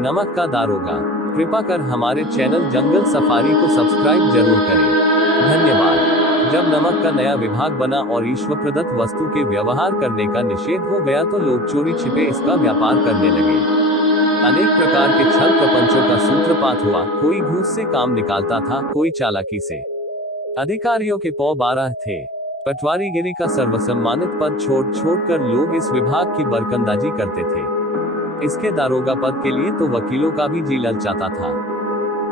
नमक का दारोगा। कृपा कर हमारे चैनल जंगल सफारी को सब्सक्राइब जरूर करें। धन्यवाद। जब नमक का नया विभाग बना और ईश्वर प्रदत्त वस्तु के व्यवहार करने का निषेध हो गया तो लोग चोरी छिपे इसका व्यापार करने लगे। अनेक प्रकार के छल प्रपंचों का सूत्रपात हुआ। कोई घूस से काम निकालता था, कोई चालाकी से। अधिकारियों के पौ 12 थे। पटवारीगिरी का सर्वसम्मानित पद छोड़ लोग इस विभाग की बरकंदाजी करते थे। इसके दारोगा पद के लिए तो वकीलों का भी जी ललचाता था।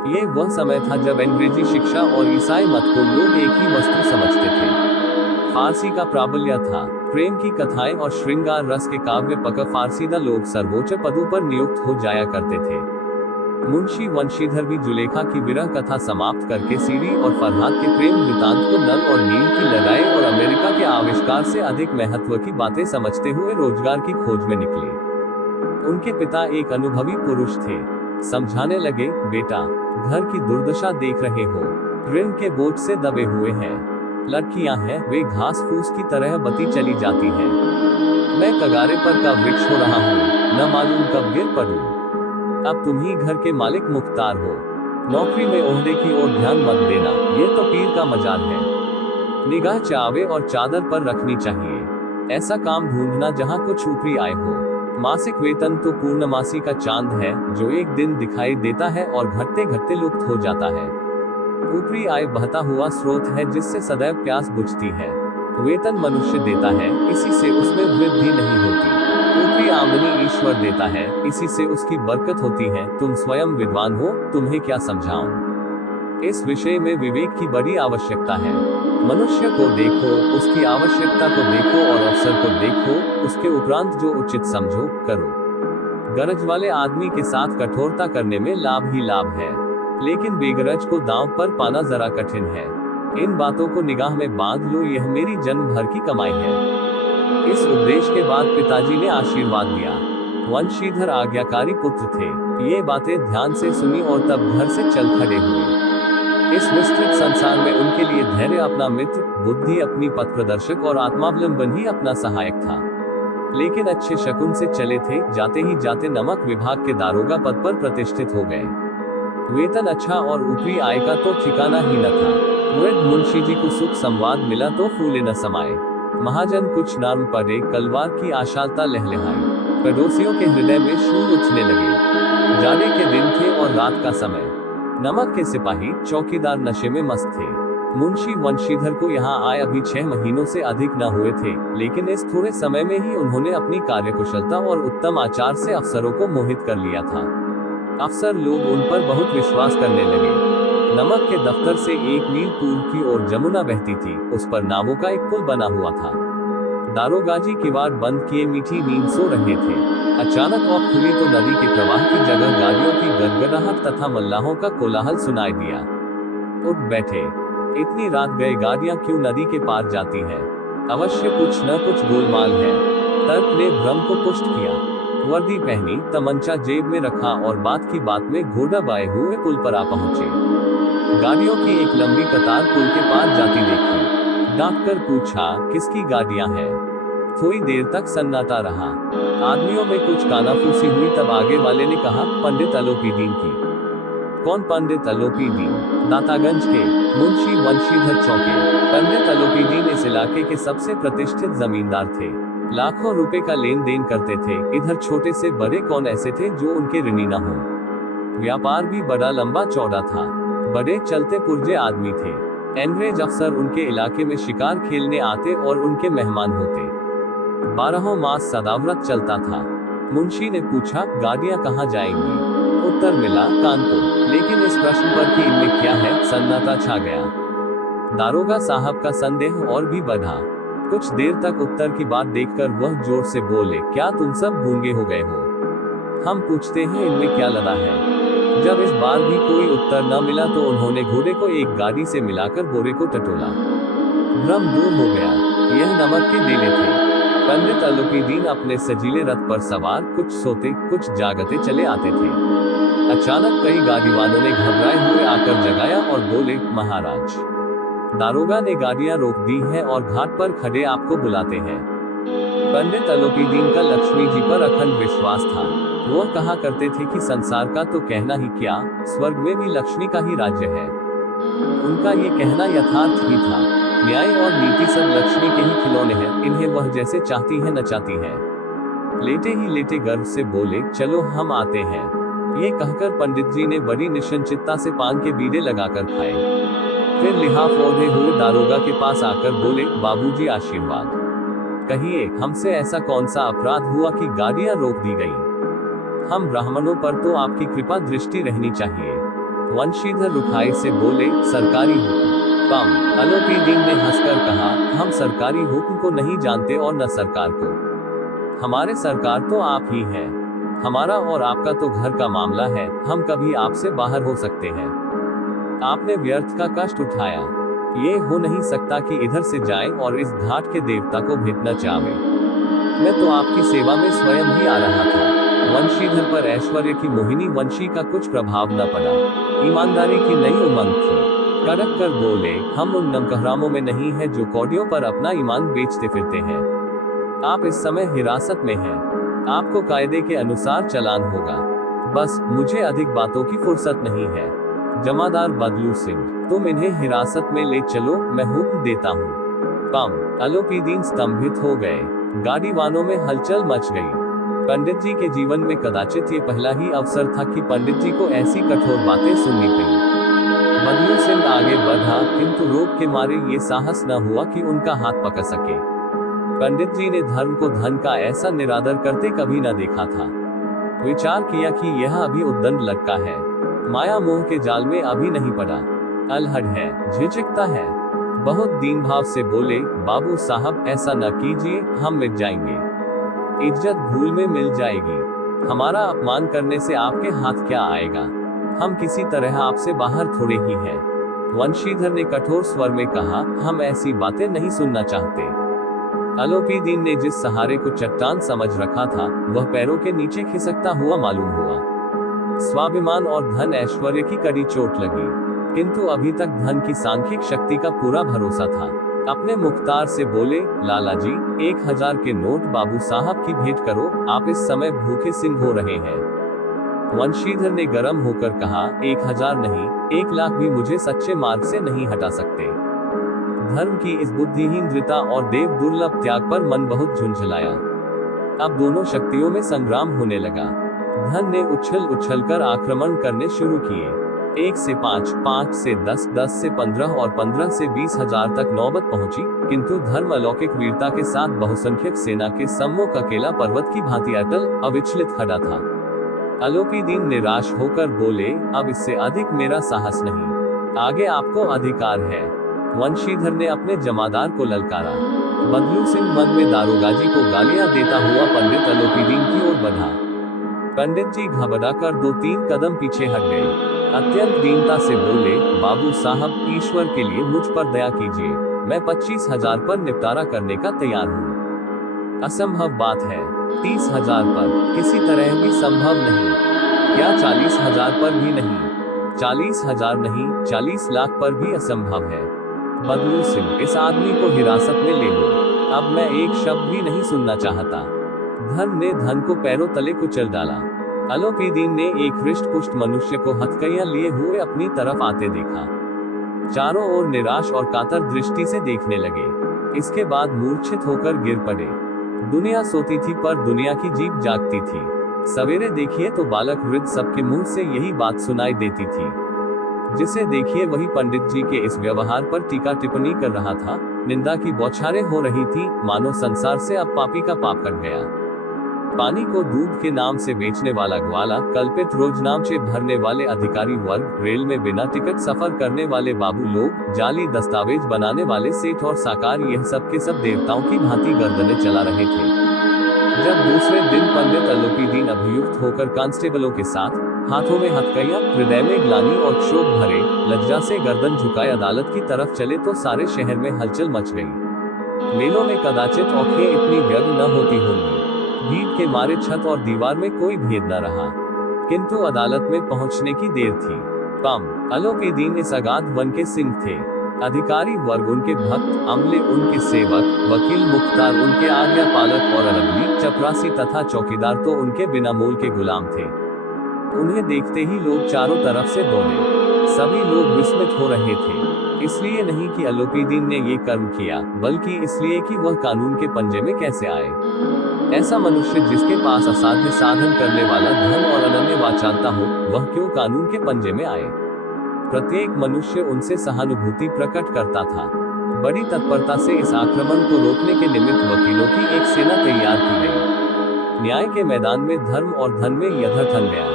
ये वह समय था जब अंग्रेजी शिक्षा और ईसाई मत को लोग एक ही वस्तु समझते थे। फारसी का प्राबल्य था। प्रेम की कथाएं और श्रृंगार रस के काव्य पक फारसीदा लोग सर्वोच्च पदों पर नियुक्त हो जाया करते थे। मुंशी वंशीधर भी जुलेखा की विरह कथा समाप्त करके सीरी और फरहाद के प्रेम वृतांत को नल और नील की लड़ाई और अमेरिका के आविष्कार से अधिक महत्व की बातें समझते हुए रोजगार की खोज में निकले। उनके पिता एक अनुभवी पुरुष थे। समझाने लगे, बेटा, घर की दुर्दशा देख रहे हो, ऋण के बोझ से दबे हुए हैं। लड़कियां हैं, वे घास फूस की तरह बती चली जाती हैं। मैं कगारे पर का वृक्ष हो रहा हूँ, न मालूम कब गिर पड़ूं। अब तुम ही घर के मालिक मुख्तार हो। नौकरी में ओहदे की ओर ध्यान मत देना, ये तो पीर का मजाल है। निगाह चावे और चादर पर रखनी चाहिए। ऐसा काम ढूंढना जहाँ कुछ ऊपरी आय हो। मासिक वेतन तो पूर्णमासी का चांद है, जो एक दिन दिखाई देता है और घटते घटते लुप्त हो जाता है। ऊपरी आय बहता हुआ स्रोत है जिससे सदैव प्यास बुझती है। वेतन मनुष्य देता है, इसी से उसमें वृद्धि नहीं होती। ऊपरी आमदनी ईश्वर देता है, इसी से उसकी बरकत होती है। तुम स्वयं विद्वान हो, तुम्हें क्या समझाऊं। इस विषय में विवेक की बड़ी आवश्यकता है। मनुष्य को देखो, उसकी आवश्यकता को देखो और अवसर को देखो, उसके उपरांत जो उचित समझो करो। गरज वाले आदमी के साथ कठोरता करने में लाभ ही लाभ है, लेकिन बेगरज को दांव पर पाना जरा कठिन है। इन बातों को निगाह में बांध लो, यह मेरी जन्म भर की कमाई है। इस उपदेश के बाद पिताजी ने आशीर्वाद दिया। वंशीधर आज्ञाकारी पुत्र थे। ये बातें ध्यान से सुनी और तब घर से चल खड़े हुए। इस विस्तृत संसार में उनके लिए धैर्य अपना मित्र, बुद्धि अपनी पथ प्रदर्शक और आत्मावलंबन ही अपना सहायक था। लेकिन अच्छे शकुन से चले थे। जाते ही जाते नमक विभाग के दारोगा पद पर प्रतिष्ठित हो गए। वेतन अच्छा और ऊपरी आय का तो ठिकाना ही न था। वृद्ध मुंशी जी को सुख संवाद मिला तो फूले न समाये। महाजन कुछ नाम पड़े, कलवार की आशालता लहलहाई। पड़ोसियों के हृदय में शूल उठने लगे। जाड़े के दिन थे और रात का समय। नमक के सिपाही चौकीदार नशे में मस्त थे। मुंशी वंशीधर को यहाँ आए अभी 6 महीनों से अधिक न हुए थे, लेकिन इस थोड़े समय में ही उन्होंने अपनी कार्यकुशलता और उत्तम आचार से अफसरों को मोहित कर लिया था। अफसर लोग उन पर बहुत विश्वास करने लगे। नमक के दफ्तर से 1 मील पूर्व की ओर जमुना बहती थी। उस पर नावों का एक पुल बना हुआ था। दारोगाजी किवाड़ बंद किए मीठी नींद सो रहे थे। अचानक आँख खुली तो नदी के प्रवाह की जगह गाड़ियों की गड़गड़ाहट तथा मल्लाहों का कोलाहल सुनाई दिया। उठ बैठे। इतनी रात गए गाड़ियां क्यों नदी के पार जाती हैं? अवश्य कुछ न कुछ गोलमाल है। तर्क ने भ्रम को पुष्ट किया। वर्दी पहनी, तमंचा जेब में रखा और बात की बात में घोड़ा बाए हुए पुल पर आ पहुंचे। गाड़ियों की एक लंबी कतार पुल के पार जाती देखी। डांटकर पूछा, किसकी गाड़ियां हैं? थोड़ी देर तक सन्नाटा रहा। आदमियों में कुछ कानाफूसी हुई, तब आगे वाले ने कहा, पंडित अलोपीदीन की। कौन पंडित अलोपीदीन? दातागंज के। मुंशी वंशीधर चौके। पंडित अलोपीदीन इस इलाके के सबसे प्रतिष्ठित जमींदार थे। लाखों रुपए का लेन देन करते थे। इधर छोटे से बड़े कौन ऐसे थे जो उनके ऋणी न हो। व्यापार भी बड़ा लंबा चौड़ा था। बड़े चलते पुर्जे आदमी थे। अंग्रेज अफसर उनके इलाके में शिकार खेलने आते और उनके मेहमान होते। 12 मास सदाव्रत चलता था। मुंशी ने पूछा, गाड़ियां कहाँ जाएंगी? उत्तर मिला, कानपुर। लेकिन इस प्रश्न पर कि इनमें क्या है, सन्नाटा छा गया। दारोगा साहब का संदेह और भी बढ़ा। कुछ देर तक उत्तर की बात देखकर वह जोर से बोले, क्या तुम सब गूंगे हो गए हो? हम पूछते हैं इनमें क्या लदा है। जब इस बार भी कोई उत्तर न मिला तो उन्होंने घोड़े को एक गाड़ी से मिलाकर बोरे को टटोला। भ्रम दूर हो गया। यह नमक के देने थे। पंडित अलोपीदीन अपने सजीले रथ पर सवार, कुछ सोते कुछ जागते चले आते थे। अचानक कई गाड़ीवानों ने घबराए हुए आकर जगाया और बोले, महाराज, दारोगा ने गाड़ियां रोक दी है और घाट पर खड़े आपको बुलाते हैं। पंडित अलोपीदीन का लक्ष्मी जी पर अखंड विश्वास था। वो कहा करते थे कि संसार का तो कहना ही क्या, स्वर्ग में भी लक्ष्मी का ही राज्य है। उनका ये कहना यथार्थ ही था। न्याय और नीति सब लक्ष्मी के ही खिलौने हैं, इन्हें वह जैसे चाहती है नचाती है। लेटे ही लेटे गर्व से बोले, चलो हम आते हैं। ये कहकर पंडित जी ने बड़ी निश्चिंतता से पान के बीड़े लगाकर खाए। फिर लिहाफ ओढ़े हुए दारोगा के पास आकर बोले, बाबूजी आशीर्वाद कहिए, हमसे ऐसा कौन सा अपराध हुआ कि गाड़ियां रोक दी गई? हम ब्राह्मणों पर तो आपकी कृपा दृष्टि रहनी चाहिए। वंशीधर रुखाई से बोले, सरकारी हुक्म कम। अलोपीदीन ने हंसकर कहा, हम सरकारी हुक्म को नहीं जानते और न सरकार को। हमारे सरकार तो आप ही हैं। हमारा और आपका तो घर का मामला है, हम कभी आपसे बाहर हो सकते हैं। आपने व्यर्थ का कष्ट उठाया। ये हो नहीं सकता कि इधर से जाएं और इस घाट के देवता को भेजना चाहे। मैं तो आपकी सेवा में स्वयं ही आ रहा था। वंशीधर पर ऐश्वर्य की मोहिनी वंशी का कुछ प्रभाव न पड़ा। ईमानदारी की नई उमंग थी। कड़क कर बोले, हम उन नमकहरामों में नहीं है जो कौड़ियों पर अपना ईमान बेचते फिरते हैं। आप इस समय हिरासत में हैं। आपको कायदे के अनुसार चालान होगा। बस मुझे अधिक बातों की फुर्सत नहीं है। जमादार बदलू सिंह, तुम इन्हें हिरासत में ले चलो, मैं हुक्म देता हूँ। कम। अलोपीदीन स्तंभित हो गए। गाड़ी वानों में हलचल मच गई। पंडित जी के जीवन में कदाचित ये पहला ही अवसर था कि पंडित जी को ऐसी कठोर बातें सुननी पड़ी। बदलू सिंह आगे बढ़ा, किंतु रोग के मारे ये साहस न हुआ कि उनका हाथ पकड़ सके। पंडित जी ने धर्म को धन का ऐसा निरादर करते कभी न देखा था। विचार किया कि यह अभी उद्दंड लड़का है, माया मोह के जाल में अभी नहीं पड़ा, अलहड़ है, झिझकता है। बहुत दीन भाव से बोले, बाबू साहब ऐसा न कीजिए, हम मिट जाएंगे। इज्जत भूल में मिल जाएगी। हमारा अपमान करने से आपके हाथ क्या आएगा? हम किसी तरह आपसे बाहर थोड़े ही हैं। वंशीधर ने कठोर स्वर में कहा, हम ऐसी बातें नहीं सुनना चाहते। अलोपीदीन ने जिस सहारे को चट्टान समझ रखा था, वह पैरों के नीचे खिसकता हुआ मालूम हुआ। स्वाभिमान और धन ऐश्वर्य की कड़ी चोट लगी, किंतु अभी तक धन की सांख्यिक शक्ति का पूरा भरोसा था। अपने मुख्तार से बोले, लाला जी 1000 के नोट बाबू साहब की भेंट करो, आप इस समय भूखे सिंह हो रहे हैं। वंशीधर ने गर्म होकर कहा, 1000 नहीं, 1 लाख भी मुझे सच्चे मार्ग से नहीं हटा सकते। धर्म की इस बुद्धिहीन दृढ़ता और देव दुर्लभ त्याग पर मन बहुत झुंझलाया। अब दोनों शक्तियों में संग्राम होने लगा। धन ने उछल उछल कर आक्रमण करने शुरू किए। 1 से 5, 5 से 10, 10 से 15 और 15 से 20,000 तक नौबत पहुंची, किंतु धर्म अलौकिक वीरता के साथ बहुसंख्यक सेना के सम्मुख अकेला पर्वत की भांति अटल अविचलित खड़ा था। अलोपीदीन निराश होकर बोले, अब इससे अधिक मेरा साहस नहीं, आगे आपको अधिकार है। वंशीधर ने अपने जमादार को ललकारा। बदलू सिंह मन में दारोगाजी को गालियां देता हुआ पंडित अलोपीदीन की ओर बढ़ा। पंडित जी घबरा कर 2-3 कदम पीछे हट गए। अत्यंत दीनता से बोले, बाबू साहब ईश्वर के लिए मुझ पर दया कीजिए, मैं 25,000 पर निपटारा करने का तैयार हूँ। असंभव बात है, 30,000 पर किसी तरह भी संभव नहीं। क्या 40,000 पर भी नहीं? 40,000 नहीं, 40 लाख पर भी असंभव है। बदलू सिंह, इस आदमी को हिरासत में ले लो, अब मैं एक शब्द भी नहीं सुनना चाहता। धन ने धन को पैरों तले कुचल डाला। अलोपीदीन ने एक हृष्ट पुष्ट मनुष्य को हथकड़ियां लिए हुए अपनी तरफ आते देखा। चारों ओर निराश और कातर दृष्टि से देखने लगे। इसके बाद मूर्छित होकर गिर पड़े। दुनिया सोती थी पर दुनिया की जीभ जागती थी। सवेरे देखिए तो बालक वृद्ध सबके मुंह से यही बात सुनाई देती थी। जिसे देखिए वही पंडित जी के इस व्यवहार पर टीका टिप्पणी कर रहा था। निंदा की बौछारें हो रही थी, मानो संसार से अब पापी का पाप कट गया। पानी को दूध के नाम से बेचने वाला ग्वाला, कल्पित रोजनामचे भरने वाले अधिकारी वर्ग, रेल में बिना टिकट सफर करने वाले बाबू लोग, जाली दस्तावेज बनाने वाले सेठ और साकार, यह सब के सब देवताओं की भांति गर्दनें चला रहे थे। जब दूसरे दिन पंडित अलोपीदीन अभियुक्त होकर कांस्टेबलों के साथ, हाथों में हथकड़ियां, हृदय में ग्लानि और क्षोभ भरे, लज्जा से गर्दन झुकाए अदालत की तरफ चले तो सारे शहर में हलचल मच गई। मेलों में कदाचित औंखें इतनी व्यग्र न होती होंगी। भीड़ के मारे छत और दीवार में कोई भेद न रहा, किंतु अदालत में पहुंचने की देर थी। अलोपीदीन इस अगाध वन के सिंह थे। अधिकारी वर्ग उनके भक्त, अमले उनके सेवक, वकील मुख्तार उनके आज्ञा पालक और अरबली, चपरासी तथा चौकीदार तो उनके बिना मोल के गुलाम थे। उन्हें देखते ही लोग चारों तरफ से दौड़े। सभी लोग विस्मित हो रहे थे, इसलिए नहीं कि अलोपीदीन ने ये कर्म किया, बल्कि इसलिए कि वह कानून के पंजे में कैसे आए। ऐसा मनुष्य जिसके पास असाध्य साधन करने वाला धन और अनन्य वाचालता हो, वह क्यों कानून के पंजे में आए। प्रत्येक मनुष्य उनसे सहानुभूति प्रकट करता था। बड़ी तत्परता से इस आक्रमण को रोकने के निमित्त वकीलों की एक सेना तैयार की गई। न्याय के मैदान में धर्म और धन में यथार्थन गया।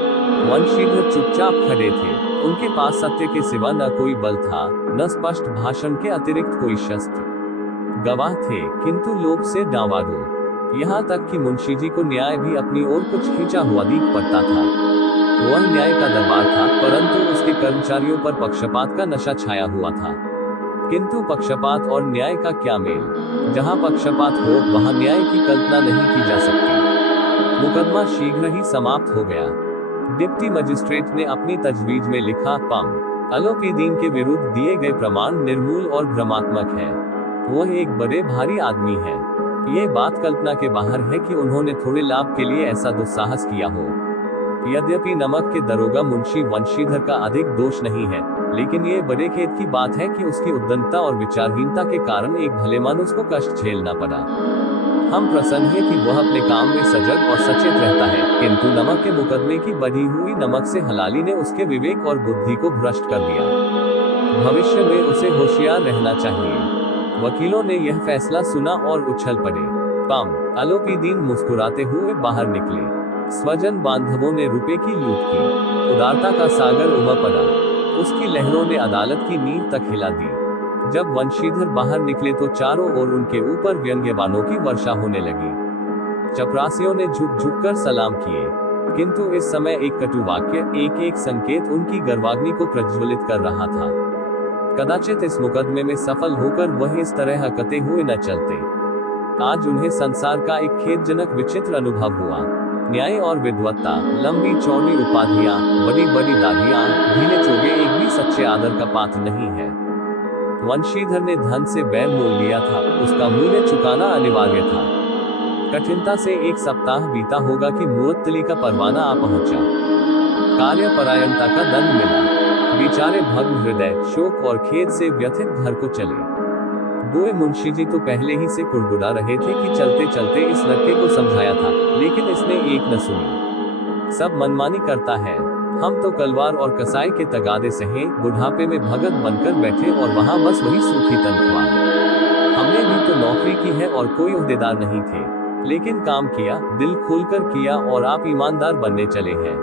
वंशीधर चुपचाप खड़े थे। उनके पास सत्य के सिवा न कोई बल था, न स्पष्ट भाषण के अतिरिक्त कोई शस्त्र। गवाह थे, किंतु लोभ से डावाडोल। यहाँ तक कि मुंशी जी को न्याय भी अपनी ओर कुछ खींचा हुआ दिख पड़ता था। वह न्याय का दरबार था, परंतु उसके कर्मचारियों पर पक्षपात का नशा छाया हुआ था। किंतु पक्षपात और न्याय का क्या मेल। जहाँ पक्षपात हो वहाँ न्याय की कल्पना नहीं की जा सकती। मुकदमा शीघ्र ही समाप्त हो गया। डिप्टी मजिस्ट्रेट ने अपनी तजवीज में लिखा, पम अलोपीदीन के विरुद्ध दिए गए प्रमाण निर्मूल और भ्रमात्मक है। वह एक बड़े भारी आदमी है। ये बात कल्पना के बाहर है कि उन्होंने थोड़े लाभ के लिए ऐसा दुस्साहस किया हो। यद्यपि नमक के दरोगा मुंशी वंशीधर का अधिक दोष नहीं है, लेकिन ये बड़े खेद की बात है कि उसकी उद्दंडता और विचारहीनता के कारण एक भले मानुस को कष्ट झेलना पड़ा। हम प्रसन्न हैं कि वह अपने काम में सजग और सचेत रहता है, किंतु नमक के मुकदमे की बढ़ी हुई नमक से हलाली ने उसके विवेक और बुद्धि को भ्रष्ट कर दिया। भविष्य में उसे होशियार रहना चाहिए। वकीलों ने यह फैसला सुना और उछल पड़े। पम अलोपीदीन मुस्कुराते हुए बाहर निकले। स्वजन बांधवों ने रुपए की लूट की। उदारता का सागर उमड़ पड़ा। उसकी लहरों ने अदालत की नींव तक हिला दी। जब वंशीधर बाहर निकले तो चारों ओर उनके ऊपर व्यंग्यबाणों की वर्षा होने लगी। चपरासियों ने झुक झुक कर सलाम किए, किंतु इस समय एक कटु वाक्य, एक एक संकेत उनकी गर्वाग्नि को प्रज्वलित कर रहा था। कदाचित इस मुकदमे में सफल होकर वह इस तरह हकते हुए न चलते। आज उन्हें संसार का एक खेदजनक विचित्र अनुभव हुआ। न्याय और विद्वत्ता, लंबी चौड़ी उपाधियां, बड़ी बड़ी दाढ़ियां, ढीले चोगे एक भी सच्चे आदर का पात्र नहीं है। वंशीधर ने धन से बैर मोल लिया था, उसका मूल्य चुकाना अनिवार्य था। कठिनता से एक सप्ताह बीता होगा कि मुअत्तली का परवाना आ पहुंचा। कार्यपरायणता का दंड मिला। बेचारे भग्न हृदय, शोक और खेद से व्यथित घर को चले। गोए मुंशी जी तो पहले ही से कुड़कुड़ा रहे थे कि चलते चलते इस लड़के को समझाया था, लेकिन इसने एक न सुनी। सब मनमानी करता है। हम तो कलवार और कसाई के तगादे सहे बुढ़ापे में भगत बनकर बैठे और वहाँ बस वही सूखी तनख्वाह। हमने भी तो नौकरी की है और कोई ओहदेदार नहीं थे, लेकिन काम किया, दिल खोलकर किया और आप ईमानदार बनने चले हैं।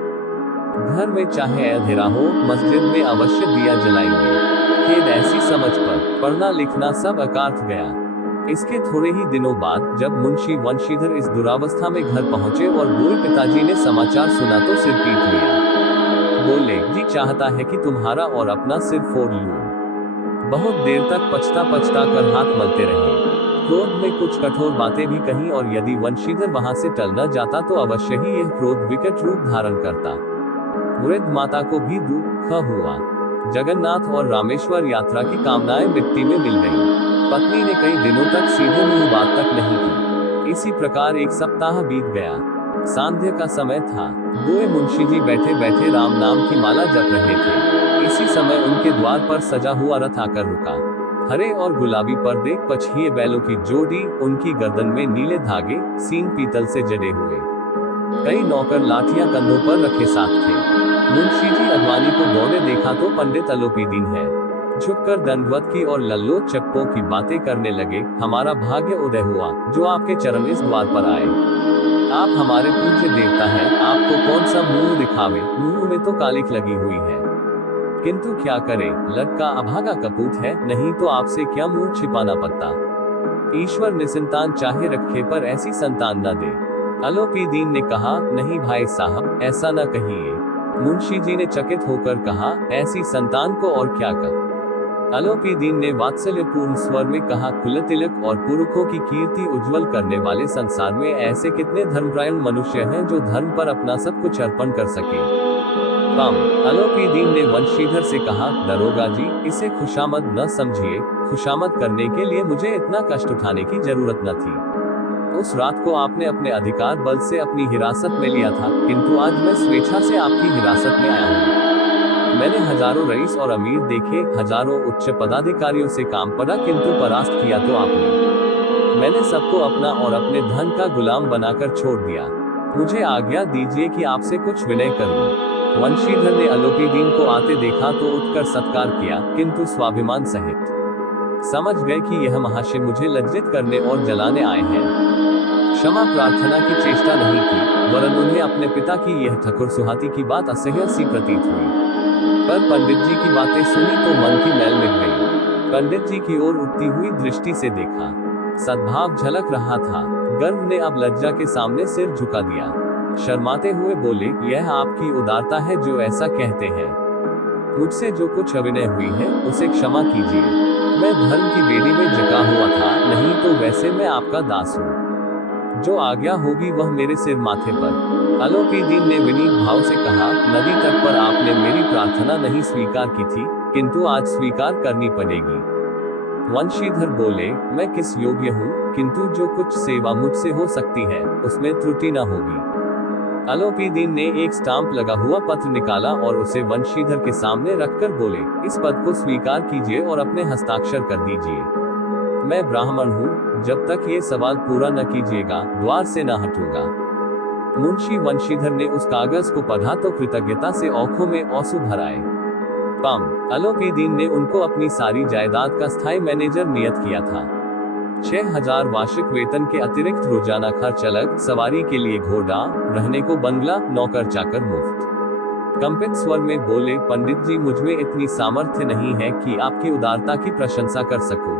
घर में चाहे अंधेरा हो, मस्जिद में अवश्य दिया जलाएंगे। खेद ऐसी समझ पर पढ़ना लिखना सब अकार्थ गया। इसके थोड़े ही दिनों बाद जब मुंशी वंशीधर इस दुरावस्था में घर पहुंचे और गोए पिताजी ने समाचार सुना तो सिर पीट लिया। बोले, जी चाहता है कि तुम्हारा और अपना सिर फोड़ लूं। बहुत देर तक पछता पछता कर हाथ मलते रहे। क्रोध में कुछ कठोर बातें भी कही और यदि वंशीधर वहां से टल न जाता तो अवश्य ही यह क्रोध विकट रूप धारण करता। वृद्ध माता को भी दुख हुआ। जगन्नाथ और रामेश्वर यात्रा की कामनाएं मिट्टी में मिल गईं। पत्नी ने कई दिनों तक सीधे मुंह बात तक नहीं की। इसी प्रकार एक सप्ताह बीत गया। सांध्य का समय था। गोए मुंशी जी बैठे बैठे राम नाम की माला जप रहे थे। इसी समय उनके द्वार पर सजा हुआ रथ आकर रुका। हरे और गुलाबी पर्दे, पछिए बैलों की जोड़ी, उनकी गर्दन में नीले धागे, सींग पीतल से जड़े हुए। कई नौकर लाठियां कंधों पर रखे साथ थे। मुंशी जी अगवानी को दौड़े देखा तो पंडित अलोपीदीन है। झुककर दंडवत की और लल्लो चप्पो की बातें करने लगे। हमारा भाग्य उदय हुआ जो आपके चरण इस द्वार पर आए। आप हमारे पूज्य देवता हैं, आपको कौन सा मुंह दिखावे, मुंह में तो कालिख लगी हुई है। किंतु क्या करे, लड़का अभागा कपूत है, नहीं तो आपसे क्या मुंह छिपाना पड़ता। ईश्वर निसंतान चाहे रखे पर ऐसी संतान न दे। अलोपीदीन ने कहा, नहीं भाई साहब, ऐसा न कहिए। मुंशी जी ने चकित होकर कहा, ऐसी संतान को और क्या कर। अलोपीदीन ने वात्सल्यपूर्ण स्वर में कहा, कुलतिलक और पुरखों की कीर्ति उज्जवल करने वाले संसार में ऐसे कितने धर्मपरायण मनुष्य हैं जो धर्म पर अपना सब कुछ अर्पण कर सके। कम। आलोपी ने वंशीधर से कहा, दरोगा जी, इसे खुशामद न समझिए, खुशामद करने के लिए मुझे इतना कष्ट उठाने की जरूरत न थी। उस रात को आपने अपने अधिकार बल से अपनी हिरासत में लिया था, किंतु आज मैं स्वेच्छा से आपकी हिरासत में आया हूँ। मैंने हजारों रईस और अमीर देखे, हजारों उच्च पदाधिकारियों से काम पड़ा, किंतु परास्त किया तो आपने। मैंने सबको अपना और अपने धन का गुलाम बनाकर छोड़ दिया। मुझे आज्ञा दीजिए कि आपसे कुछ विनय करूं। वंशीधर ने आलोपी को आते देखा तो उठकर सत्कार किया, किंतु स्वाभिमान सहित। समझ गए कि यह महाशय मुझे लज्जित करने और जलाने आए हैं। क्षमा प्रार्थना की चेष्टा नहीं की, वरन उन्हें अपने पिता की यह ठकुर सुहाती की बात असह्य सी प्रतीत हुई। पर पंडित जी की बातें सुनी तो मन की मैल मिट गई। पंडित जी की ओर उठती हुई दृष्टि से देखा, सद्भाव झलक रहा था। गर्व ने अब लज्जा के सामने सिर झुका दिया। शर्माते हुए बोले, यह आपकी उदारता है जो ऐसा कहते हैं। मुझसे जो कुछ अविनय हुई है उसे क्षमा कीजिए। मैं धर्म की बेड़ी में जका हुआ था, नहीं तो वैसे मैं आपका दास हूँ। जो आज्ञा होगी वह मेरे सिर माथे पर। आलोपी ने विनीत भाव से कहा, नदी तट पर आपने मेरी प्रार्थना नहीं स्वीकार की थी, किंतु आज स्वीकार करनी पड़ेगी। वंशीधर बोले, मैं किस योग्य हूँ, किंतु जो कुछ सेवा मुझसे हो सकती है उसमें त्रुटि न होगी। आलोपी ने एक स्टाम्प लगा हुआ पत्र निकाला और उसे वंशीधर के सामने रखकर बोले, इस पद को स्वीकार कीजिए और अपने हस्ताक्षर कर दीजिए। मैं ब्राह्मण हूँ, जब तक ये सवाल पूरा न कीजिएगा द्वार से न हटूंगा। मुंशी वंशीधर ने उस कागज को पढ़ा तो कृतज्ञता से आंखों में आंसू भर आए। पम। आलोपी ने उनको अपनी सारी जायदाद का स्थायी मैनेजर नियत किया था। 6000 वार्षिक वेतन के अतिरिक्त रोजाना खर्च अलग, सवारी के लिए घोड़ा, रहने को बंगला, नौकर चाकर मुफ्त। कंपित स्वर में बोले, पंडित जी, मुझमें इतनी सामर्थ्य नहीं है कि आपकी उदारता की प्रशंसा कर सकूं,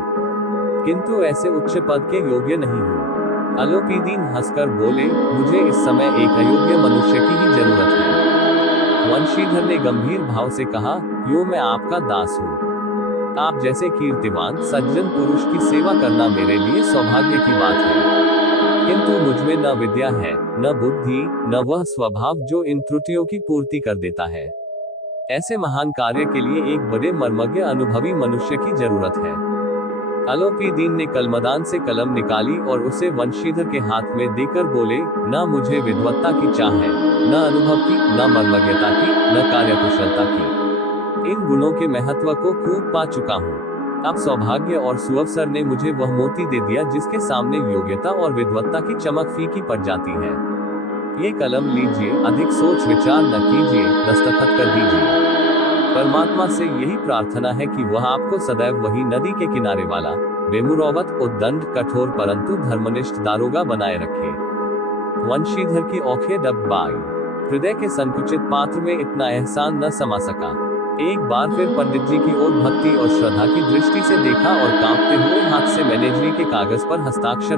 किंतु ऐसे उच्च पद के योग्य नहीं हूँ। आलोपी हंसकर बोले, मुझे इस समय एक अयोग्य मनुष्य की ही जरूरत है। वंशीधर ने गंभीर भाव से कहा, यूं मैं आपका दास हूँ। आप जैसे कीर्तिवान सज्जन पुरुष की सेवा करना मेरे लिए सौभाग्य की बात है, किंतु मुझमें न विद्या है, न बुद्धि, न वह स्वभाव जो इन त्रुटियों की पूर्ति कर देता है। ऐसे महान कार्य के लिए एक बड़े मर्मज्ञ अनुभवी मनुष्य की जरूरत है। आलोपी ने कलमदान से कलम निकाली और उसे वंशीधर के हाथ में देकर बोले, न मुझे विद्वत्ता की चाह है, न अनुभव की, न मर्मज्ञता की, न कार्यकुशलता की। इन गुणों के महत्व को खूब पा चुका हूँ। अब सौभाग्य और सुअवसर ने मुझे वह मोती दे दिया जिसके सामने योग्यता और विद्वत्ता की चमक फीकी पड़ जाती है। ये कलम लीजिए, अधिक सोच विचार न कीजिए, दस्तखत कर दीजिए। परमात्मा से यही प्रार्थना है कि वह आपको सदैव वही नदी के किनारे वाला, बेमुरौवत, उद्दंड, कठोर परंतु धर्मनिष्ठ दारोगा बनाए रखे। वंशीधर की आंखें डबडबाई। हृदय के संकुचित पात्र में इतना एहसान न समा सका। एक बार फिर पंडित जी की ओर भक्ति और श्रद्धा की दृष्टि से देखा और कांपते हुए हाथ से मैनेजरी के कागज पर हस्ताक्षर